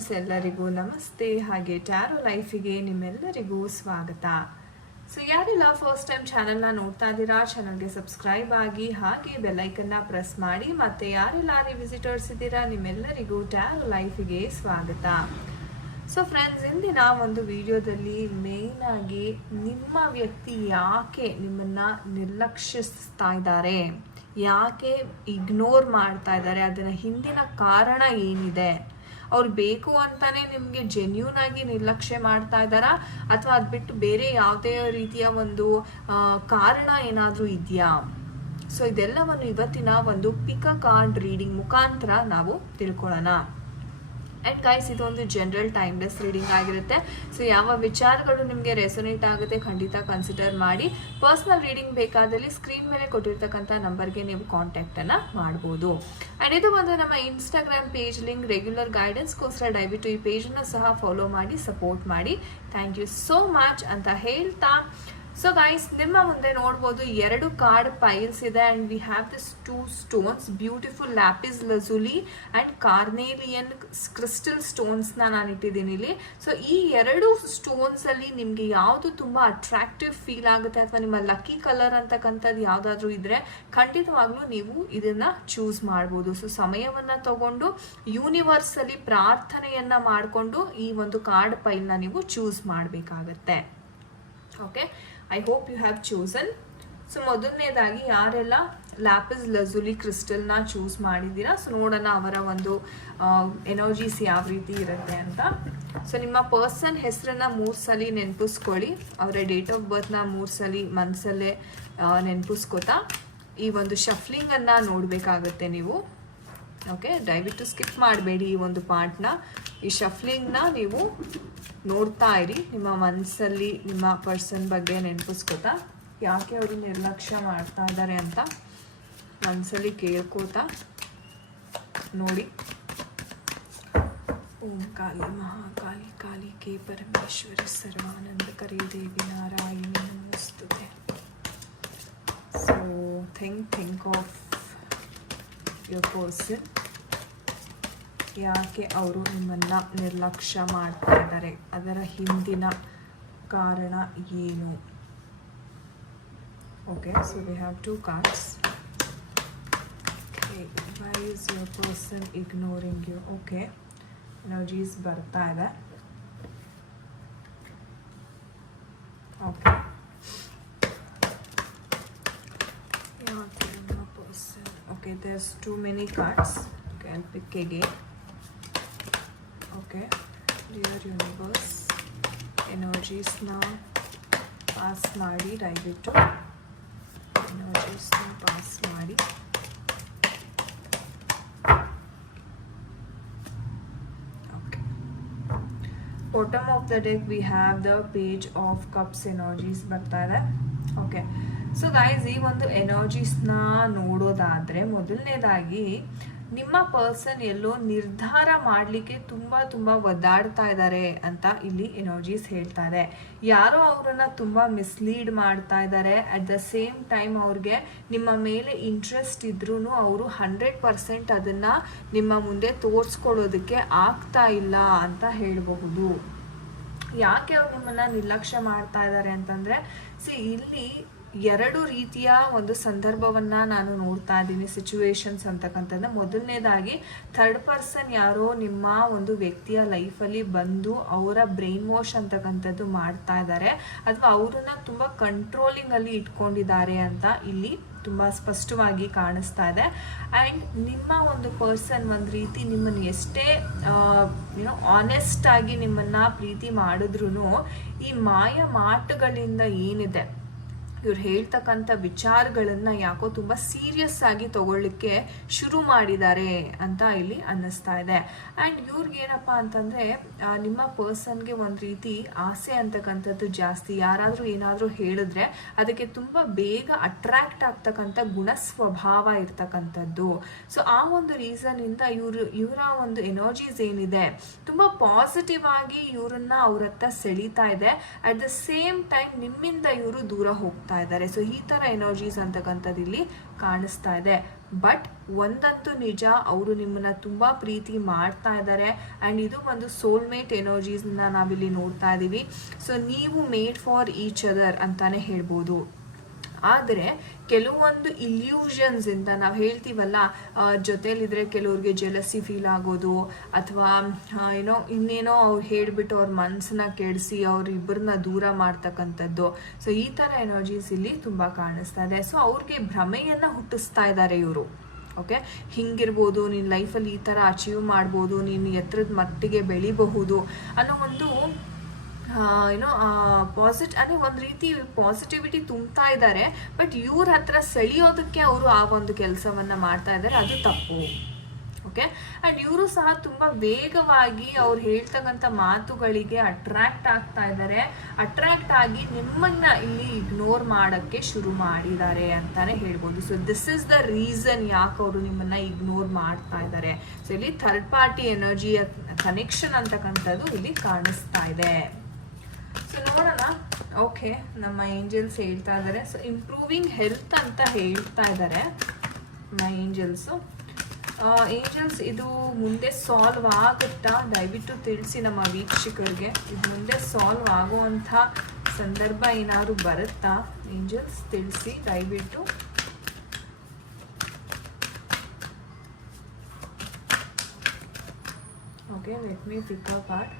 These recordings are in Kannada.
ಫ್ರೆಂಡ್ಸ್, ಎಲ್ಲರಿಗೂ ನಮಸ್ತೆ. ಹಾಗೆ ಟ್ಯಾರೋ ಲೈಫಿಗೆ ನಿಮ್ಮೆಲ್ಲರಿಗೂ ಸ್ವಾಗತ. ಸೊ ಯಾರೆಲ್ಲ ಫಸ್ಟ್ ಟೈಮ್ ಚಾನಲ್ನ ನೋಡ್ತಾ ಇದ್ದೀರಾ, ಚಾನಲ್ಗೆ ಸಬ್ಸ್ಕ್ರೈಬ್ ಆಗಿ ಹಾಗೆ ಬೆಲ್ಲೈಕನ್ನ ಪ್ರೆಸ್ ಮಾಡಿ. ಮತ್ತೆ ಯಾರೆಲ್ಲ ವಿಸಿಟರ್ಸ್ ಇದ್ದೀರಾ ನಿಮ್ಮೆಲ್ಲರಿಗೂ ಟ್ಯಾರೋ ಲೈಫಿಗೆ ಸ್ವಾಗತ. ಸೊ ಫ್ರೆಂಡ್ಸ್, ಇಂದಿನ ಒಂದು ವಿಡಿಯೋದಲ್ಲಿ ಮೇನ್ ಆಗಿ ನಿಮ್ಮ ವ್ಯಕ್ತಿ ಯಾಕೆ ನಿಮ್ಮನ್ನ ನಿರ್ಲಕ್ಷಿಸ್ತಾ ಇದ್ದಾರೆ, ಯಾಕೆ ಇಗ್ನೋರ್ ಮಾಡ್ತಾ ಇದ್ದಾರೆ, ಅದರ ಹಿಂದಿನ ಕಾರಣ ಏನಿದೆ, ಅವ್ರು ಬೇಕು ಅಂತಾನೆ ನಿಮಗೆ ಜೆನ್ಯೂನ್ ಆಗಿ ನಿರ್ಲಕ್ಷ್ಯ ಮಾಡ್ತಾ ಇದ್ದಾರಾ ಅಥವಾ ಅದು ಬಿಟ್ಟು ಬೇರೆ ಯಾವುದೇ ರೀತಿಯ ಒಂದು ಕಾರಣ ಏನಾದರೂ ಇದೆಯಾ? ಸೊ ಇದೆಲ್ಲವನ್ನು ಇವತ್ತಿನ ಒಂದು ಪಿಕ್ ಅ ಕಾರ್ಡ್ ರೀಡಿಂಗ್ ಮುಖಾಂತರ ನಾವು ತಿಳ್ಕೊಳ್ಳೋಣ. ಆ್ಯಂಡ್ ಗೈಸ್, ಇದೊಂದು ಜನರಲ್ ಟೈಮ್ಲೆಸ್ ರೀಡಿಂಗ್ ಆಗಿರುತ್ತೆ. ಸೊ ಯಾವ ವಿಚಾರಗಳು ನಿಮಗೆ ರೆಸೊನೇಟ್ ಆಗುತ್ತೆ ಖಂಡಿತ ಕನ್ಸಿಡರ್ ಮಾಡಿ. ಪರ್ಸ್ನಲ್ ರೀಡಿಂಗ್ ಬೇಕಾದಲ್ಲಿ ಸ್ಕ್ರೀನ್ ಮೇಲೆ ಕೊಟ್ಟಿರ್ತಕ್ಕಂಥ ನಂಬರ್ಗೆ ನೀವು ಕಾಂಟ್ಯಾಕ್ಟನ್ನು ಮಾಡ್ಬೋದು. ಆ್ಯಂಡ್ ಇದು ಒಂದು ನಮ್ಮ ಇನ್ಸ್ಟಾಗ್ರಾಮ್ ಪೇಜ್ ಲಿಂಕ್. ರೆಗ್ಯುಲರ್ ಗೈಡೆನ್ಸ್ಗೋಸ್ಕರ ದಯವಿಟ್ಟು ಈ ಪೇಜನ್ನು ಸಹ ಫಾಲೋ ಮಾಡಿ, ಸಪೋರ್ಟ್ ಮಾಡಿ. ಥ್ಯಾಂಕ್ ಯು ಸೋ ಮಚ್ ಅಂತ ಹೇಳ್ತಾ, ಸೊ ಗೈಸ್, ನಿಮ್ಮ ಮುಂದೆ ನೋಡ್ಬೋದು 2 ಕಾರ್ಡ್ ಪೈಲ್ಸ್ ಇದೆ. And we have this 2 stones, beautiful lapis lazuli and carnelian crystal ಸ್ಟೋನ್ಸ್ನ ನಾನು ಇಟ್ಟಿದ್ದೀನಿ ಇಲ್ಲಿ. ಸೊ ಈ 2 ಸ್ಟೋನ್ಸಲ್ಲಿ ನಿಮಗೆ ಯಾವುದು ತುಂಬ ಅಟ್ರಾಕ್ಟಿವ್ ಫೀಲ್ ಆಗುತ್ತೆ ಅಥವಾ ನಿಮ್ಮ ಲಕ್ಕಿ ಕಲರ್ ಅಂತಕ್ಕಂಥದ್ದು ಯಾವುದಾದ್ರೂ ಇದ್ದರೆ ಖಂಡಿತವಾಗ್ಲೂ ನೀವು ಇದನ್ನು ಚೂಸ್ ಮಾಡ್ಬೋದು. ಸೊ ಸಮಯವನ್ನು ತಗೊಂಡು ಯೂನಿವರ್ಸಲ್ಲಿ ಪ್ರಾರ್ಥನೆಯನ್ನು ಮಾಡಿಕೊಂಡು ಈ ಒಂದು ಕಾರ್ಡ್ ಪೈಲ್ನ ನೀವು ಚೂಸ್ ಮಾಡಬೇಕಾಗತ್ತೆ. Okay, I hope you have chosen. So ಮೊದಲನೇದಾಗಿ ಯಾರೆಲ್ಲ ಲ್ಯಾಪಿಸ್ ಲಜುಲಿ ಕ್ರಿಸ್ಟಲ್ನ ಚೂಸ್ ಮಾಡಿದ್ದೀರಾ, ಸೊ ನೋಡೋಣ ಅವರ ಒಂದು ಎನರ್ಜೀಸ್ ಯಾವ ರೀತಿ ಇರುತ್ತೆ ಅಂತ. ಸೊ ನಿಮ್ಮ ಪರ್ಸನ್ ಹೆಸರನ್ನ 3 ಸಲ ನೆನಪಿಸ್ಕೊಳ್ಳಿ, ಅವರ ಡೇಟ್ ಆಫ್ ಬರ್ತ್ನ 3 ಸಲ ಮನಸ್ಸಲ್ಲೇ ನೆನಪಿಸ್ಕೋತಾ ಈ ಒಂದು ಶಫ್ಲಿಂಗನ್ನು ನೋಡಬೇಕಾಗತ್ತೆ ನೀವು. ಓಕೆ, ದಯವಿಟ್ಟು ಸ್ಕಿಪ್ ಮಾಡಬೇಡಿ ಈ ಒಂದು ಪಾರ್ಟ್ನ. ಈ ಶಫ್ಲಿಂಗ್ನ ನೀವು ನೋಡ್ತಾ ಇರಿ, ನಿಮ್ಮ ಮನಸ್ಸಲ್ಲಿ ನಿಮ್ಮ ಪರ್ಸನ್ ಬಗ್ಗೆ ನೆನಪಿಸ್ಕೋತಾ ಯಾಕೆ ಅವರು ನಿರ್ಲಕ್ಷ್ಯ ಮಾಡ್ತಾ ಇದ್ದಾರೆ ಅಂತ ಮನಸ್ಸಲ್ಲಿ ಕೇಳ್ಕೋತಾ ನೋಡಿ. ಓಂ ಕಾಳಿ ಮಹಾಕಾಳಿ ಕಾಳಿ ಕೆ ಪರಮೇಶ್ವರಿ ಸರ್ವಾನಂದ ಕರಿ ದೇವಿ ನಾರಾಯಣಿ ನಮಸ್ತುತೆ. So think of your person. ಯಾಕೆ ಅವರು ನಿಮ್ಮನ್ನು ನಿರ್ಲಕ್ಷ್ಯ ಮಾಡ್ತಾ ಇದ್ದಾರೆ, ಅದರ ಹಿಂದಿನ ಕಾರಣ ಏನು? Okay, so we have 2 cards. Okay, why is your person ignoring you? Okay, energies ಬರ್ತಾ ಇದೆ. Okay, okay, there's too many cards. Okay, I'll pick again. Okay, dear universe, energies now pass ಮಾಡಿ, ದಯವಿಟ್ಟು energies now pass ಮಾಡಿ. Okay, bottom of the deck we have the page of cups. energies ಬರ್ತಾ ಇದೆ. ಓಕೆ, ಸೊ ಗೈಸ್, ಈ ಒಂದು ಎನರ್ಜೀಸ್ನ ನೋಡೋದಾದರೆ ಮೊದಲನೇದಾಗಿ ನಿಮ್ಮ ಪರ್ಸನ್ ಎಲ್ಲೋ ನಿರ್ಧಾರ ಮಾಡಲಿಕ್ಕೆ ತುಂಬ ಒದ್ದಾಡ್ತಾ ಇದ್ದಾರೆ ಅಂತ ಇಲ್ಲಿ ಎನರ್ಜೀಸ್ ಹೇಳ್ತಾ ಇದೆ. ಯಾರೋ ಅವರನ್ನು ತುಂಬ ಮಿಸ್ಲೀಡ್ ಮಾಡ್ತಾ ಇದ್ದಾರೆ. ಅಟ್ ದ ಸೇಮ್ ಟೈಮ್ ಅವ್ರಿಗೆ ನಿಮ್ಮ ಮೇಲೆ ಇಂಟ್ರೆಸ್ಟ್ ಇದ್ರೂ ಅವರು 100% ಅದನ್ನು ನಿಮ್ಮ ಮುಂದೆ ತೋರಿಸ್ಕೊಳ್ಳೋದಕ್ಕೆ ಆಗ್ತಾ ಇಲ್ಲ ಅಂತ ಹೇಳಬಹುದು. ಯಾಕೆ ಅವ್ರು ನಿಮ್ಮನ್ನು ನಿರ್ಲಕ್ಷ್ಯ ಮಾಡ್ತಾ ಇದ್ದಾರೆ ಅಂತಂದರೆ, ಇಲ್ಲಿ 2 ರೀತಿಯ ಒಂದು ಸಂದರ್ಭವನ್ನು ನಾನು ನೋಡ್ತಾ ಇದ್ದೀನಿ, ಸಿಚುವೇಶನ್ಸ್ ಅಂತಕ್ಕಂಥದ್ದು. ಮೊದಲನೇದಾಗಿ ಥರ್ಡ್ ಪರ್ಸನ್ ಯಾರೋ ನಿಮ್ಮ ಒಂದು ವ್ಯಕ್ತಿಯ ಲೈಫಲ್ಲಿ ಬಂದು ಅವರ ಬ್ರೈನ್ ವಾಶ್ ಅಂತಕ್ಕಂಥದ್ದು ಮಾಡ್ತಾ ಇದ್ದಾರೆ ಅಥವಾ ಅವರನ್ನ ತುಂಬ ಕಂಟ್ರೋಲಿಂಗಲ್ಲಿ ಇಟ್ಕೊಂಡಿದ್ದಾರೆ ಅಂತ ಇಲ್ಲಿ ತುಂಬ ಸ್ಪಷ್ಟವಾಗಿ ಕಾಣಿಸ್ತಾ ಇದೆ. ಆ್ಯಂಡ್ ನಿಮ್ಮ ಒಂದು ಪರ್ಸನ್ ಒಂದು ರೀತಿ ನಿಮ್ಮನ್ನು ಎಷ್ಟೇ ಆನೆಸ್ಟ್ ಆಗಿ ನಿಮ್ಮನ್ನು ಪ್ರೀತಿ ಮಾಡಿದ್ರೂ ಈ ಮಾಯ ಮಾಟುಗಳಿಂದ ಏನಿದೆ, ಇವ್ರು ಹೇಳ್ತಕ್ಕಂಥ ವಿಚಾರಗಳನ್ನು ಯಾಕೋ ತುಂಬ ಸೀರಿಯಸ್ ಆಗಿ ತಗೊಳ್ಳಿಕ್ಕೆ ಶುರು ಮಾಡಿದ್ದಾರೆ ಅಂತ ಇಲ್ಲಿ ಅನ್ನಿಸ್ತಾ ಇದೆ. ಆ್ಯಂಡ್ ಇವ್ರಿಗೇನಪ್ಪ ಅಂತಂದರೆ, ನಿಮ್ಮ ಪರ್ಸನ್ಗೆ ಒಂದು ರೀತಿ ಆಸೆ ಅಂತಕ್ಕಂಥದ್ದು ಜಾಸ್ತಿ. ಯಾರಾದರೂ ಏನಾದರೂ ಹೇಳಿದ್ರೆ ಅದಕ್ಕೆ ತುಂಬ ಬೇಗ ಅಟ್ರ್ಯಾಕ್ಟ್ ಆಗ್ತಕ್ಕಂಥ ಗುಣ ಸ್ವಭಾವ ಇರ್ತಕ್ಕಂಥದ್ದು. ಸೊ ಆ ಒಂದು ರೀಸನ್ನಿಂದ ಇವರ ಒಂದು ಎನರ್ಜೀಸ್ ಏನಿದೆ ತುಂಬ ಪಾಸಿಟಿವ್ ಆಗಿ ಇವರನ್ನ ಅವ್ರ ಹತ್ರ ಸೆಳೀತಾ ಇದೆ. ಅಟ್ ದ ಸೇಮ್ ಟೈಮ್ ನಿಮ್ಮಿಂದ ಇವರು ದೂರ ಹೋಗ್ತಾ ಮಾಡ್ತಾ ಇದ್ದಾರೆ. ಸೊ ಈ ಥರ ಎನರ್ಜೀಸ್ ಅಂತಕ್ಕಂಥದ್ದು ಇಲ್ಲಿ ಕಾಣಿಸ್ತಾ ಇದೆ. ಬಟ್ ಒಂದಂತೂ ನಿಜ, ಅವರು ನಿಮ್ಮನ್ನ ತುಂಬ ಪ್ರೀತಿ ಮಾಡ್ತಾ ಇದ್ದಾರೆ. ಆ್ಯಂಡ್ ಇದು ಒಂದು ಸೋಲ್ಮೇಟ್ ಎನರ್ಜೀಸ್ನ ನಾವಿಲ್ಲಿ ನೋಡ್ತಾ ಇದ್ದೀವಿ. ಸೊ ನೀವು ಮೇಡ್ ಫಾರ್ ಈಚ್ ಅದರ್ ಅಂತಾನೆ ಹೇಳ್ಬೋದು. ಆದರೆ ಕೆಲವೊಂದು ಇಲ್ಯೂಷನ್ಸ್ ಇಂದ ನಾವು ಹೇಳ್ತೀವಲ್ಲ, ಜೊತೆಲಿದ್ರೆ ಕೆಲವ್ರಿಗೆ ಜೆಲಸಿ ಫೀಲ್ ಆಗೋದು, ಅಥವಾ ಇನ್ನೇನೋ ಅವ್ರು ಹೇಳಿಬಿಟ್ಟು ಅವ್ರ ಮನಸ್ಸನ್ನ ಕೆಡಿಸಿ ಅವ್ರಿಬ್ಬರನ್ನ ದೂರ ಮಾಡ್ತಕ್ಕಂಥದ್ದು. ಸೊ ಈ ಥರ ಎನರ್ಜೀಸ್ ಇಲ್ಲಿ ತುಂಬ ಕಾಣಿಸ್ತಾ ಇದೆ. ಸೊ ಅವ್ರಿಗೆ ಭ್ರಮೆಯನ್ನು ಹುಟ್ಟಿಸ್ತಾ ಇದ್ದಾರೆ ಇವರು. ಓಕೆ, ಹಿಂಗಿರ್ಬೋದು, ನಿನ್ನ ಲೈಫಲ್ಲಿ ಈ ಥರ ಅಚೀವ್ ಮಾಡ್ಬೋದು, ನೀನು ಎತ್ತರದ ಮಟ್ಟಿಗೆ ಬೆಳಿಬಹುದು ಅನ್ನೋ ಒಂದು ಅಂದರೆ ಒಂದು ರೀತಿ ಪಾಸಿಟಿವಿಟಿ ತುಂಬ್ತಾ ಇದ್ದಾರೆ. ಬಟ್ ಇವ್ರ ಹತ್ರ ಸೆಳೆಯೋದಕ್ಕೆ ಅವರು ಆ ಒಂದು ಕೆಲಸವನ್ನು ಮಾಡ್ತಾ ಇದ್ದಾರೆ, ಅದು ತಪ್ಪು. ಓಕೆ, ಆ್ಯಂಡ್ ಇವರು ಸಹ ತುಂಬ ವೇಗವಾಗಿ ಅವ್ರು ಹೇಳ್ತಕ್ಕಂಥ ಮಾತುಗಳಿಗೆ ಅಟ್ರಾಕ್ಟ್ ಆಗ್ತಾ ಇದ್ದಾರೆ. ಅಟ್ರಾಕ್ಟ್ ಆಗಿ ನಿಮ್ಮನ್ನ ಇಲ್ಲಿ ಇಗ್ನೋರ್ ಮಾಡೋಕ್ಕೆ ಶುರು ಮಾಡಿದ್ದಾರೆ ಅಂತಾನೆ ಹೇಳ್ಬೋದು. So this is the reason ಯಾಕೆ ಅವರು ನಿಮ್ಮನ್ನ ಇಗ್ನೋರ್ ಮಾಡ್ತಾ ಇದ್ದಾರೆ. ಸೊ ಇಲ್ಲಿ ಥರ್ಡ್ ಪಾರ್ಟಿ ಎನರ್ಜಿಯ ಕನೆಕ್ಷನ್ ಅಂತಕ್ಕಂಥದ್ದು ಇಲ್ಲಿ ಕಾಣಿಸ್ತಾ ಇದೆ. ಸೊ ನೋಡೋಣ. ಓಕೆ, ನಮ್ಮ ಏಂಜಲ್ಸ್ ಹೇಳ್ತಾ ಇದ್ದಾರೆ. ಸೊ ಇಂಪ್ರೂವಿಂಗ್ ಹೆಲ್ತ್ ಅಂತ ಹೇಳ್ತಾ ಇದ್ದಾರೆ ನಮ್ಮ ಏಂಜಲ್ಸು. ಏಂಜಲ್ಸ್, ಇದು ಮುಂದೆ ಸಾಲ್ವ್ ಆಗುತ್ತಾ? ದಯವಿಟ್ಟು ತಿಳಿಸಿ ನಮ್ಮ ವೀಕ್ಷಕರಿಗೆ. ಇದು ಮುಂದೆ ಸಾಲ್ವ್ ಆಗುವಂಥ ಸಂದರ್ಭ ಏನಾದ್ರು ಬರುತ್ತಾ? ಏಂಜಲ್ಸ್ ತಿಳಿಸಿ ದಯವಿಟ್ಟು. ಓಕೆ, ಲೆಟ್ ಮೀ ಪಿಕ್ ಅ ಕಾರ್ಡ್.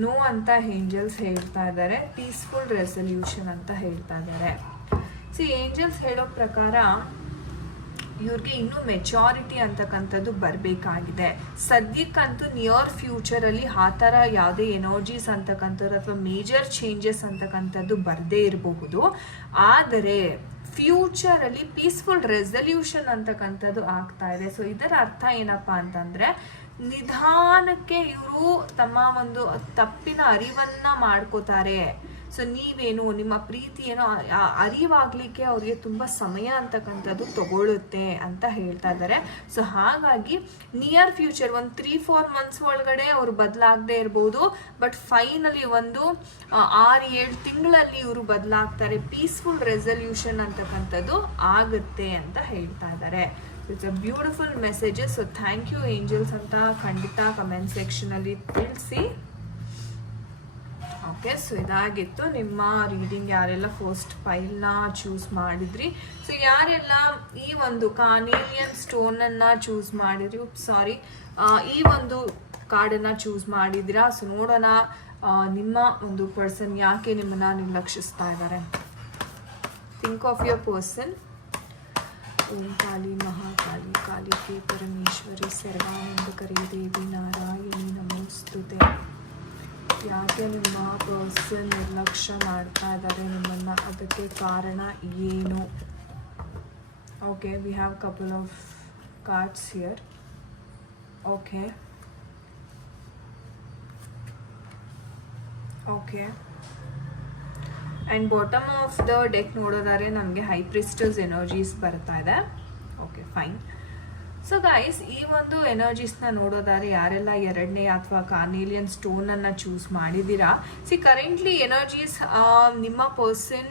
ನೋ ಅಂತ ಏಂಜಲ್ಸ್ ಹೇಳ್ತಾ ಇದ್ದಾರೆ. ಪೀಸ್ಫುಲ್ ರೆಸಲ್ಯೂಷನ್ ಅಂತ ಹೇಳ್ತಾ ಇದ್ದಾರೆ. ಏಂಜಲ್ಸ್ ಹೇಳೋ ಪ್ರಕಾರ ಇವ್ರಿಗೆ ಇನ್ನೂ ಮೆಚಾರಿಟಿ ಅಂತಕ್ಕಂಥದ್ದು ಬರಬೇಕಾಗಿದೆ. ಸದ್ಯಕ್ಕಂತೂ ನಿಯರ್ ಫ್ಯೂಚರಲ್ಲಿ ಆ ಥರ ಯಾವುದೇ ಎನರ್ಜೀಸ್ ಅಂತಕ್ಕಂಥದ್ದು ಅಥವಾ ಮೇಜರ್ ಚೇಂಜಸ್ ಅಂತಕ್ಕಂಥದ್ದು ಬರದೇ ಇರಬಹುದು. ಆದರೆ ಫ್ಯೂಚರಲ್ಲಿ ಪೀಸ್ಫುಲ್ ರೆಸಲ್ಯೂಷನ್ ಅಂತಕ್ಕಂಥದ್ದು ಆಗ್ತಾ ಇದೆ. ಸೊ ಇದರ ಅರ್ಥ ಏನಪ್ಪಾ ಅಂತಂದರೆ, ನಿಧಾನಕ್ಕೆ ಇವರು ತಮ್ಮ ಒಂದು ತಪ್ಪಿನ ಅರಿವನ್ನ ಮಾಡ್ಕೋತಾರೆ. ಸೊ ನೀವೇನು, ನಿಮ್ಮ ಪ್ರೀತಿ ಏನೋ ಅರಿವಾಗ್ಲಿಕ್ಕೆ ಅವ್ರಿಗೆ ತುಂಬ ಸಮಯ ಅಂತಕ್ಕಂಥದ್ದು ತಗೊಳುತ್ತೆ ಅಂತ ಹೇಳ್ತಾ ಇದ್ದಾರೆ. ಸೊ ಹಾಗಾಗಿ ನಿಯರ್ ಫ್ಯೂಚರ್ ಒಂದು 3-4 ಮಂತ್ಸ್ ಒಳಗಡೆ ಅವರು ಬದಲಾಗದೆ ಇರ್ಬೋದು. ಬಟ್ ಫೈನಲಿ ಒಂದು 6-7 ತಿಂಗಳಲ್ಲಿ ಇವರು ಬದಲಾಗ್ತಾರೆ. ಪೀಸ್ಫುಲ್ ರೆಸಲ್ಯೂಷನ್ ಅಂತಕ್ಕಂಥದ್ದು ಆಗುತ್ತೆ ಅಂತ ಹೇಳ್ತಾ ಇದ್ದಾರೆ. It's a beautiful messages. So thank you angels ಅಂತ ಖಂಡಿತ ಕಮೆಂಟ್ ಸೆಕ್ಷನಲ್ಲಿ ತಿಳಿಸಿ. ಓಕೆ, ಸೊ ಇದಾಗಿತ್ತು ನಿಮ್ಮ ರೀಡಿಂಗ್. ಯಾರೆಲ್ಲ ಫಸ್ಟ್ ಫೈಲ್ನ ಚೂಸ್ ಮಾಡಿದ್ರಿ, ಸೊ ಯಾರೆಲ್ಲ ಈ ಒಂದು ಕಾರ್ನೇಲಿಯನ್ ಸ್ಟೋನನ್ನು ಚೂಸ್ ಮಾಡಿದ್ರಿ, ಸಾರಿ ಈ ಒಂದು ಕಾರ್ಡನ್ನು ಚೂಸ್ ಮಾಡಿದ್ದೀರಾ. ಸೊ ನೋಡೋಣ ನಿಮ್ಮ ಒಂದು ಪರ್ಸನ್ ಯಾಕೆ ನಿಮ್ಮನ್ನು ನಿರ್ಲಕ್ಷಿಸ್ತಾ ಇದ್ದಾರೆ. Think of your person. ಓಂ ಕಾಳಿ ಮಹಾಕಾಳಿ ಕಾಳಿಕೆ ಪರಮೇಶ್ವರಿ ಸರ್ವಾನಂದಕರಿ ದೇವಿ ನಾರಾಯಣಿ ನಮೋಸ್ತುತೆ. ಯಾಕೆ ನಿಮ್ಮ ಪರ್ಸನ್ ನಿರ್ಲಕ್ಷ್ಯ ಮಾಡ್ತಾ ಇದ್ದಾರೆ ನಿಮ್ಮನ್ನು, ಅದಕ್ಕೆ ಕಾರಣ ಏನು? Okay, we have couple of cards here. Okay okay and bottom of the deck ನೋಡೋದಾದ್ರೆ ನಮಗೆ ಹೈ ಪ್ರಿಸ್ಟರ್ಸ್ ಎನರ್ಜೀಸ್ ಬರ್ತಾ ಇದೆ. Okay, fine. ಸೊ ಗೈಸ್, ಈ ಒಂದು ಎನರ್ಜೀಸ್ನ ನೋಡೋದಾದ್ರೆ ಯಾರೆಲ್ಲ 2ನೇ ಅಥವಾ ಕಾರ್ನೇಲಿಯನ್ ಸ್ಟೋನನ್ನು ಚೂಸ್ ಮಾಡಿದ್ದೀರಾ, ಕರೆಂಟ್ಲಿ ಎನರ್ಜೀಸ್ ನಿಮ್ಮ ಪರ್ಸನ್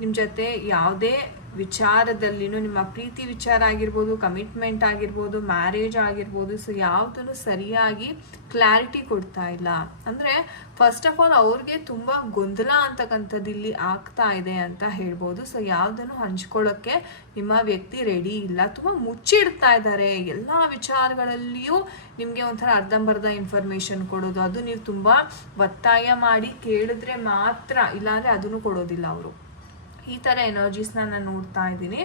ನಿಮ್ಮ ಜೊತೆ ಯಾವುದೇ ವಿಚಾರದಲ್ಲಿನೂ, ನಿಮ್ಮ ಪ್ರೀತಿ ವಿಚಾರ ಆಗಿರ್ಬೋದು, ಕಮಿಟ್ಮೆಂಟ್ ಆಗಿರ್ಬೋದು, ಮ್ಯಾರೇಜ್ ಆಗಿರ್ಬೋದು, ಸೊ ಯಾವುದನ್ನು ಸರಿಯಾಗಿ ಕ್ಲಾರಿಟಿ ಕೊಡ್ತಾ ಇಲ್ಲ. ಅಂದರೆ ಫಸ್ಟ್ ಆಫ್ ಆಲ್ ಅವ್ರಿಗೆ ತುಂಬ ಗೊಂದಲ ಅಂತಕ್ಕಂಥದ್ದು ಇಲ್ಲಿ ಆಗ್ತಾ ಇದೆ ಅಂತ ಹೇಳ್ಬೋದು. ಸೊ ಯಾವುದನ್ನು ಹಂಚ್ಕೊಳ್ಳೋಕ್ಕೆ ನಿಮ್ಮ ವ್ಯಕ್ತಿ ರೆಡಿ ಇಲ್ಲ, ತುಂಬ ಮುಚ್ಚಿಡ್ತಾ ಇದ್ದಾರೆ. ಎಲ್ಲ ವಿಚಾರಗಳಲ್ಲಿಯೂ ನಿಮಗೆ ಒಂಥರ ಅರ್ಧಂಬರ್ಧ ಇನ್ಫಾರ್ಮೇಷನ್ ಕೊಡೋದು, ಅದು ನೀವು ತುಂಬ ಒತ್ತಾಯ ಮಾಡಿ ಕೇಳಿದ್ರೆ ಮಾತ್ರ, ಇಲ್ಲಾಂದರೆ ಅದನ್ನು ಕೊಡೋದಿಲ್ಲ ಅವರು. ಈ ಥರ ಎನರ್ಜೀಸ್ನ ನಾನು ನೋಡ್ತಾ ಇದ್ದೀನಿ.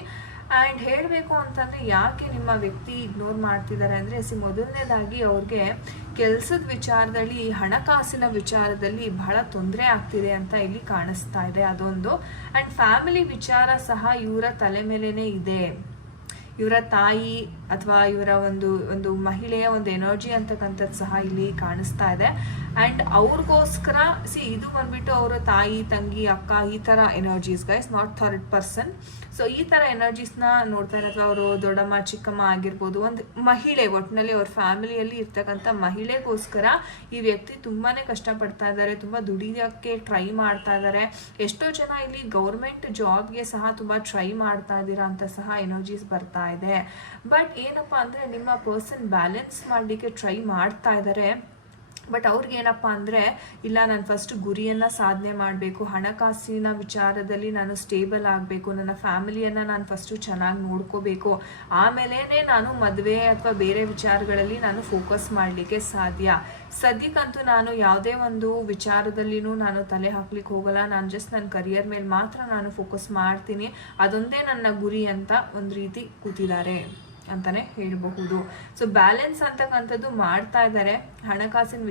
ಆ್ಯಂಡ್ ಹೇಳಬೇಕು ಅಂತಂದರೆ ಯಾಕೆ ನಿಮ್ಮ ವ್ಯಕ್ತಿ ಇಗ್ನೋರ್ ಮಾಡ್ತಿದ್ದಾರೆ ಅಂದರೆ, ಮೊದಲನೇದಾಗಿ ಅವ್ರಿಗೆ ಕೆಲಸದ ವಿಚಾರದಲ್ಲಿ, ಹಣಕಾಸಿನ ವಿಚಾರದಲ್ಲಿ ಬಹಳ ತೊಂದರೆ ಆಗ್ತಿದೆ ಅಂತ ಇಲ್ಲಿ ಕಾಣಿಸ್ತಾ ಇದೆ, ಅದೊಂದು. ಆ್ಯಂಡ್ ಫ್ಯಾಮಿಲಿ ವಿಚಾರ ಸಹ ಇವರ ತಲೆ ಮೇಲೇ ಇದೆ. ಇವರ ತಾಯಿ ಅಥವಾ ಇವರ ಒಂದು ಮಹಿಳೆಯ ಒಂದು ಎನರ್ಜಿ ಅಂತಕ್ಕಂಥದ್ದು ಸಹ ಇಲ್ಲಿ ಕಾಣಿಸ್ತಾ ಇದೆ. ಆ್ಯಂಡ್ ಅವ್ರಿಗೋಸ್ಕರ ಇದು ಬಂದ್ಬಿಟ್ಟು ಅವರ ತಾಯಿ ತಂಗಿ ಅಕ್ಕ ಈ ಥರ energies guys, not third person. So ಈ ಥರ ಎನರ್ಜೀಸ್ನ ನೋಡ್ತಾ ಇರೋದು ಅವರು ದೊಡ್ಡಮ್ಮ ಚಿಕ್ಕಮ್ಮ ಆಗಿರ್ಬೋದು, ಒಂದು ಮಹಿಳೆ ಒಟ್ಟಿನಲ್ಲಿ ಅವ್ರ ಫ್ಯಾಮಿಲಿಯಲ್ಲಿ ಇರ್ತಕ್ಕಂಥ ಮಹಿಳೆಗೋಸ್ಕರ ಈ ವ್ಯಕ್ತಿ ತುಂಬಾ ಕಷ್ಟಪಡ್ತಾ ಇದ್ದಾರೆ, ತುಂಬ ದುಡಿಯೋಕ್ಕೆ ಟ್ರೈ ಮಾಡ್ತಾ ಇದ್ದಾರೆ. ಎಷ್ಟೋ ಜನ ಇಲ್ಲಿ ಗೌರ್ಮೆಂಟ್ ಜಾಬ್ಗೆ ಸಹ ತುಂಬ ಟ್ರೈ ಮಾಡ್ತಾ ಇದ್ದೀರಾ ಅಂತ ಸಹ ಎನರ್ಜೀಸ್ ಬರ್ತಾ ಇದೆ. ಬಟ್ ಏನಪ್ಪ ಅಂದರೆ ನಿಮ್ಮ ಪರ್ಸನ್ ಬ್ಯಾಲೆನ್ಸ್ ಮಾಡಲಿಕ್ಕೆ ಟ್ರೈ ಮಾಡ್ತಾ ಇದ್ದಾರೆ. ಬಟ್ ಅವ್ರಿಗೇನಪ್ಪ ಅಂದರೆ ಇಲ್ಲ, ನಾನು ಫಸ್ಟ್ ಗುರಿಯನ್ನು ಸಾಧನೆ ಮಾಡಬೇಕು, ಹಣಕಾಸಿನ ವಿಚಾರದಲ್ಲಿ ನಾನು ಸ್ಟೇಬಲ್ ಆಗಬೇಕು, ನನ್ನ ಫ್ಯಾಮಿಲಿಯನ್ನು ನಾನು ಫಸ್ಟು ಚೆನ್ನಾಗಿ ನೋಡ್ಕೋಬೇಕು, ಆಮೇಲೆ ನಾನು ಮದುವೆ ಅಥವಾ ಬೇರೆ ವಿಚಾರಗಳಲ್ಲಿ ನಾನು ಫೋಕಸ್ ಮಾಡಲಿಕ್ಕೆ ಸಾಧ್ಯ. ಸದ್ಯಕ್ಕಂತೂ ನಾನು ಯಾವುದೇ ಒಂದು ವಿಚಾರದಲ್ಲಿನೂ ನಾನು ತಲೆ ಹಾಕ್ಲಿಕ್ಕೆ ಹೋಗಲ್ಲ, ನಾನು ಜಸ್ಟ್ ನನ್ನ ಕರಿಯರ್ ಮೇಲೆ ಮಾತ್ರ ನಾನು ಫೋಕಸ್ ಮಾಡ್ತೀನಿ, ಅದೊಂದೇ ನನ್ನ ಗುರಿ ಅಂತ ಒಂದು ರೀತಿ ಕೂತಿದ್ದಾರೆ ಅಂತಾನೆ ಹೇಳಬಹುದು. ಸೊ ಬ್ಯಾಲೆನ್ಸ್ ಅಂತಕ್ಕಂಥದ್ದು ಮಾಡ್ತಾ ಇದ್ದಾರೆ. ಹಣಕಾಸಿನ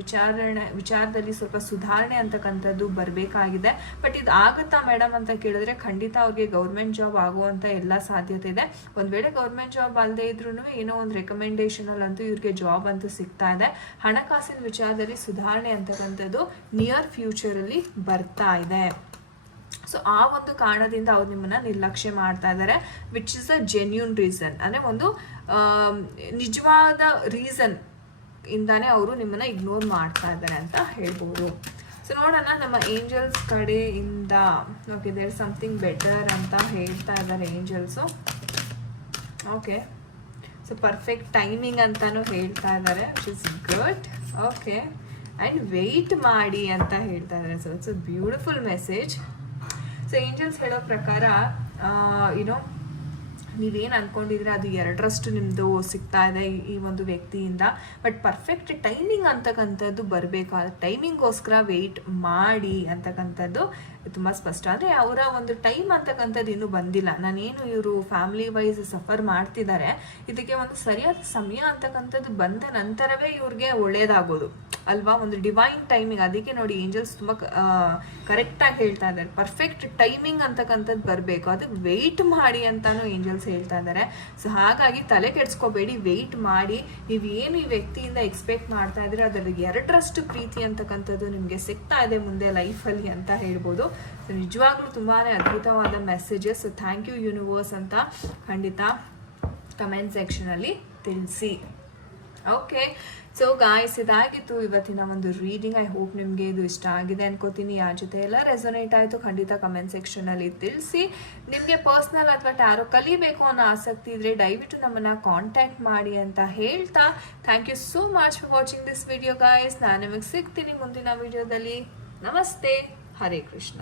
ವಿಚಾರದಲ್ಲಿ ಸ್ವಲ್ಪ ಸುಧಾರಣೆ ಅಂತಕ್ಕಂಥದ್ದು ಬರಬೇಕಾಗಿದೆ. ಬಟ್ ಇದು ಆಗುತ್ತಾ ಮೇಡಮ್ ಅಂತ ಕೇಳಿದ್ರೆ ಖಂಡಿತ ಅವ್ರಿಗೆ ಗೌರ್ಮೆಂಟ್ ಜಾಬ್ ಆಗುವಂಥ ಎಲ್ಲ ಸಾಧ್ಯತೆ ಇದೆ. ಒಂದು ವೇಳೆ ಗೌರ್ಮೆಂಟ್ ಜಾಬ್ ಅಲ್ಲದೆ ಇದ್ರೂ ಏನೋ ಒಂದು ರೆಕಮೆಂಡೇಶನಲ್ಲಂತೂ ಇವ್ರಿಗೆ ಜಾಬ್ ಅಂತೂ ಸಿಗ್ತಾ ಇದೆ. ಹಣಕಾಸಿನ ವಿಚಾರದಲ್ಲಿ ಸುಧಾರಣೆ ಅಂತಕ್ಕಂಥದ್ದು ನಿಯರ್ ಫ್ಯೂಚರಲ್ಲಿ ಬರ್ತಾ ಇದೆ. ಸೊ ಆ ಒಂದು ಕಾರಣದಿಂದ ಅವ್ರು ನಿಮ್ಮನ್ನ ನಿರ್ಲಕ್ಷ್ಯ ಮಾಡ್ತಾ ಇದ್ದಾರೆ, which is a genuine reason. ಅಂದರೆ ಒಂದು ನಿಜವಾದ ರೀಸನ್ ಇಂದಾನೆ ಅವರು ನಿಮ್ಮನ್ನ ಇಗ್ನೋರ್ ಮಾಡ್ತಾ ಇದ್ದಾರೆ ಅಂತ ಹೇಳ್ಬೋದು. ಸೊ ನೋಡೋಣ ನಮ್ಮ ಏಂಜಲ್ಸ್ ಕಡೆಯಿಂದ. ಓಕೆ, ದೇರ್ ಸಮಥಿಂಗ್ ಬೆಟರ್ ಅಂತ ಹೇಳ್ತಾ ಇದ್ದಾರೆ angels. Okay, so perfect timing ಅಂತಾನು ಹೇಳ್ತಾ ಇದ್ದಾರೆ, which is good. Okay, and wait ಮಾಡಿ ಅಂತ ಹೇಳ್ತಾ ಇದ್ದಾರೆ. So it's a beautiful message. So angels ಹೇಳೋ ಪ್ರಕಾರ ನೀವೇನು ಅಂದ್ಕೊಂಡಿದ್ರೆ ಅದು 2ರಷ್ಟು ನಿಮ್ಮದು ಸಿಗ್ತಾ ಇದೆ ಈ ಒಂದು ವ್ಯಕ್ತಿಯಿಂದ. ಬಟ್ ಪರ್ಫೆಕ್ಟ್ ಟೈಮಿಂಗ್ ಅಂತಕ್ಕಂಥದ್ದು ಬರಬೇಕು. ಆ ಟೈಮಿಂಗೋಸ್ಕರ ವೆಯ್ಟ್ ಮಾಡಿ ಅಂತಕ್ಕಂಥದ್ದು ತುಂಬ ಸ್ಪಷ್ಟ. ಅಂದರೆ ಅವರ ಒಂದು ಟೈಮ್ ಅಂತಕ್ಕಂಥದ್ದು ಇನ್ನೂ ಬಂದಿಲ್ಲ. ನಾನೇನು ಇವರು ಫ್ಯಾಮಿಲಿ ವೈಸ್ ಸಫರ್ ಮಾಡ್ತಿದ್ದಾರೆ, ಇದಕ್ಕೆ ಒಂದು ಸರಿಯಾದ ಸಮಯ ಅಂತಕ್ಕಂಥದ್ದು ಬಂದ ನಂತರವೇ ಇವ್ರಿಗೆ ಒಳ್ಳೇದಾಗೋದು ಅಲ್ವಾ, ಒಂದು ಡಿವೈನ್ ಟೈಮಿಂಗ್. ಅದಕ್ಕೆ ನೋಡಿ ಏಂಜಲ್ಸ್ ತುಂಬ ಕರೆಕ್ಟಾಗಿ ಹೇಳ್ತಾ ಇದ್ದಾರೆ, ಪರ್ಫೆಕ್ಟ್ ಟೈಮಿಂಗ್ ಅಂತಕ್ಕಂಥದ್ದು ಬರಬೇಕು, ಅದಕ್ಕೆ ವೆಯ್ಟ್ ಮಾಡಿ ಅಂತಾನು ಏಂಜಲ್ಸ್ ಹೇಳ್ತಾ ಇದ್ದಾರೆ. ಸೊ ಹಾಗಾಗಿ ತಲೆ ಕೆಡಿಸ್ಕೋಬೇಡಿ, ವೆಯ್ಟ್ ಮಾಡಿ. ನೀವೇನು ಈ ವ್ಯಕ್ತಿಯಿಂದ ಎಕ್ಸ್ಪೆಕ್ಟ್ ಮಾಡ್ತಾ ಇದ್ರೆ ಅದರ 2ರಷ್ಟು ಪ್ರೀತಿ ಅಂತಕ್ಕಂಥದ್ದು ನಿಮಗೆ ಸಿಗ್ತಾ ಇದೆ ಮುಂದೆ ಲೈಫಲ್ಲಿ ಅಂತ ಹೇಳ್ಬೋದು. ಸೊ ನಿಜವಾಗ್ಲೂ ತುಂಬಾ ಅದ್ಭುತವಾದ messages. So thank you universe ಅಂತ ಖಂಡಿತ ಕಮೆಂಟ್ ಸೆಕ್ಷನಲ್ಲಿ ತಿಳಿಸಿ. ಓಕೆ, ಸೊ ಗಾಯ್ಸ್, ಇದಾಗಿತ್ತು ಇವತ್ತಿನ ಒಂದು ರೀಡಿಂಗ್. ಐ ಹೋಪ್ ನಿಮಗೆ ಇದು ಇಷ್ಟ ಆಗಿದೆ ಅನ್ಕೋತೀನಿ. ಯಾರ ಜೊತೆ ಎಲ್ಲ ರೆಸೊನೇಟ್ ಆಯಿತು ಖಂಡಿತ ಕಮೆಂಟ್ ಸೆಕ್ಷನಲ್ಲಿ ತಿಳಿಸಿ. ನಿಮಗೆ ಪರ್ಸ್ನಲ್ ಅಥವಾ ಟ್ಯಾರೋ ಕಲಿಬೇಕು ಅನ್ನೋ ಆಸಕ್ತಿ ಇದ್ದರೆ ದಯವಿಟ್ಟು ನಮ್ಮನ್ನು ಕಾಂಟ್ಯಾಕ್ಟ್ ಮಾಡಿ ಅಂತ ಹೇಳ್ತಾ, thank you so much for watching this video guys. ನಾನು ನಿಮಗೆ ಸಿಗ್ತೀನಿ ಮುಂದಿನ ವಿಡಿಯೋದಲ್ಲಿ. ನಮಸ್ತೆ, ಹರೇ ಕೃಷ್ಣ.